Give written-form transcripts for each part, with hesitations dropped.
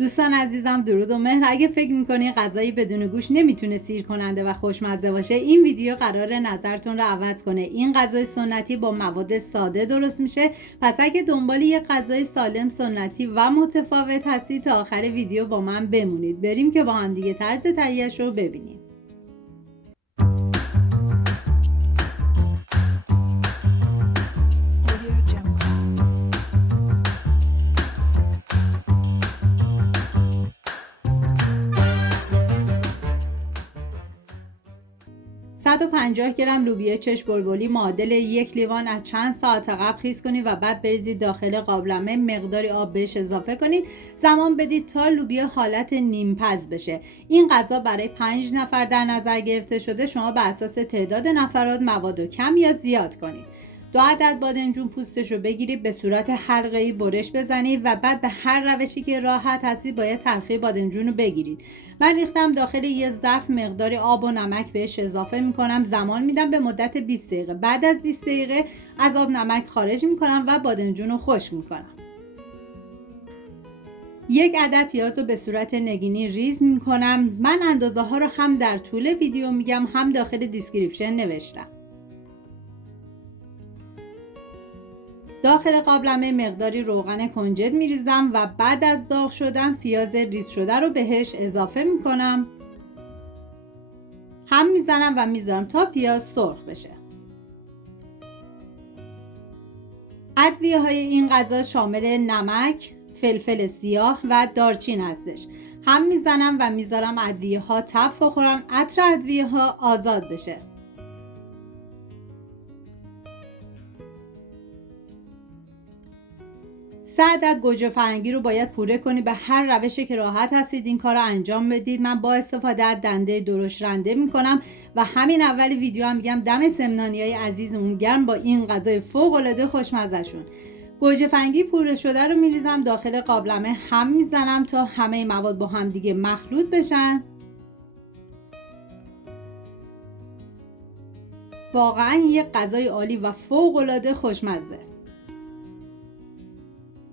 دوستان عزیزم درود و مهر. اگه فکر میکنی غذایی بدون گوشت نمیتونه سیر کننده و خوشمزه باشه، این ویدیو قراره نظرتون رو عوض کنه. این غذای سنتی با مواد ساده درست میشه، پس اگه دنبال یه غذای سالم، سنتی و متفاوت هستی تا آخر ویدیو با من بمونید. بریم که با هم دیگه طرز تهیه‌اش رو ببینیم. 150 گرم لوبیا چشم بلبلی معادل 1 لیوان از چند ساعت قبل خیس کنید و بعد بریزید داخل قابلمه. مقداری آب بهش اضافه کنید. زمان بدید تا لوبیا حالت نیم پز بشه. این غذا برای 5 نفر در نظر گرفته شده. شما به اساس تعداد نفرات مواد کم یا زیاد کنید. 2 عدد بادمجون پوستش رو بگیرید، به صورت حلقه‌ای برش بزنید و بعد به هر روشی که راحت هستید باید تلخی بادمجون رو بگیرید. من ریختم داخل یه ظرف، مقداری آب و نمک بهش اضافه میکنم. زمان میدم به مدت 20 دقیقه. بعد از 20 دقیقه از آب نمک خارج میکنم و بادمجون رو خشک میکنم. 1 عدد پیاز رو به صورت نگینی ریز میکنم. من اندازه ها رو هم در طول ویدیو میگم، هم داخل دیسکریپشن نوشتم. داخل قابلمه مقداری روغن کنجد میریزم و بعد از داغ شدن پیاز ریز شده رو بهش اضافه میکنم. هم میزنم و میذارم تا پیاز سرخ بشه. ادویه های این غذا شامل نمک، فلفل سیاه و دارچین هستش. هم میزنم و میذارم ادویه ها تب بخورن، عطر ادویه ها آزاد بشه. 3 عدد گوجه فرنگی رو باید پوره کنید. به هر روشی که راحت هستید این کار رو انجام بدید. من با استفاده از دنده درشت رنده میکنم و همین اول ویدیو هم میگم دم سمنانیای عزیزمون گرم با این غذای فوق العاده خوشمزه شون. گوجه فرنگی پوره شده رو میریزم داخل قابلمه، هم میزنم تا همه مواد با هم دیگه مخلوط بشن. واقعا یه غذای عالی و فوق العاده خوشمزه.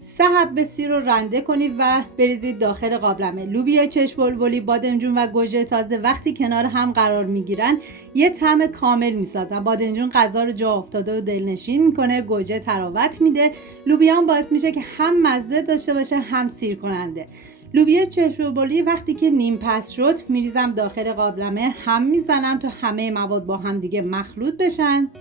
3 حبه سیر رو رنده کنید و بریزید داخل قابلمه. لوبیا چشم بلبلی، بادمجون و گوجه تازه وقتی کنار هم قرار میگیرن یه طعم کامل میسازن. بادمجون غذا رو جا افتاده و دلنشین میکنه، گوجه تراوت میده، لوبیا هم باعث میشه که هم مزه داشته باشه هم سیر کننده. لوبیا چشم بلبلی وقتی که نیم پز شد میریزم داخل قابلمه، هم میزنم تا همه مواد با هم دیگه مخلوط بشن.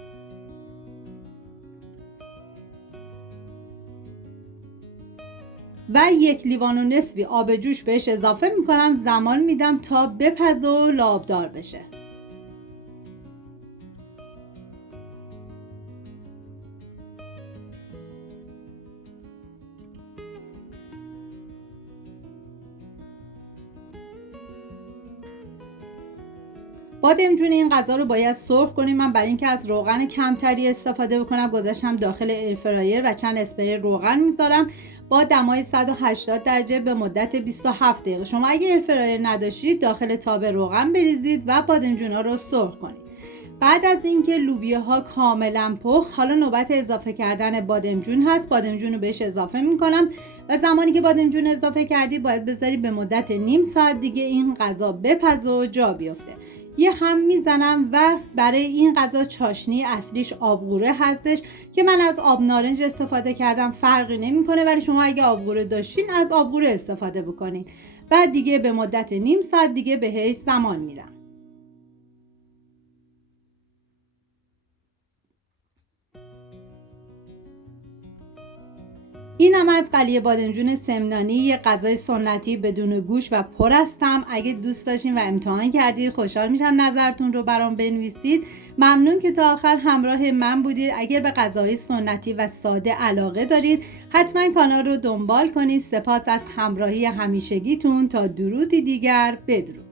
و 1 لیوان و نصفی آب جوش بهش اضافه میکنم. زمان میدم تا بپزه و لابدار بشه. بادمجون این غذا رو باید سرخ کنیم. من برای اینکه از روغن کمتری استفاده بکنم گذاشتم داخل ایرفرایر و چند اسپری روغن میذارم با دمای 180 درجه به مدت 27 دقیقه. شما اگه ایرفرایر نداشتید داخل تاب روغن بریزید و بادمجونا رو سرخ کنید. بعد از اینکه لوبیاها کاملا پخت، حالا نوبت اضافه کردن بادمجون هست. بادمجون رو بهش اضافه میکنم و زمانی که بادمجون اضافه کردید باید بذارید به مدت نیم ساعت دیگه این غذا بپزه و جا بیفته. یه هم میزنم و برای این غذا چاشنی اصلیش آبغوره هستش که من از آب نارنج استفاده کردم، فرقی نمیکنه، ولی شما اگه آبغوره داشتین از آبغوره استفاده بکنید. بعد دیگه به مدت نیم ساعت دیگه بهش زمان میدم. این هم از قلیه بادمجون سمنانی، یه غذای سنتی بدون گوشت و پر از طعم. اگه دوست داشتین و امتحان کردید خوشحال میشم نظرتون رو برام بنویسید. ممنون که تا آخر همراه من بودید. اگر به غذاهای سنتی و ساده علاقه دارید حتما کانال رو دنبال کنید. سپاس از همراهی همیشگیتون. تا درودی دیگر، بدرود.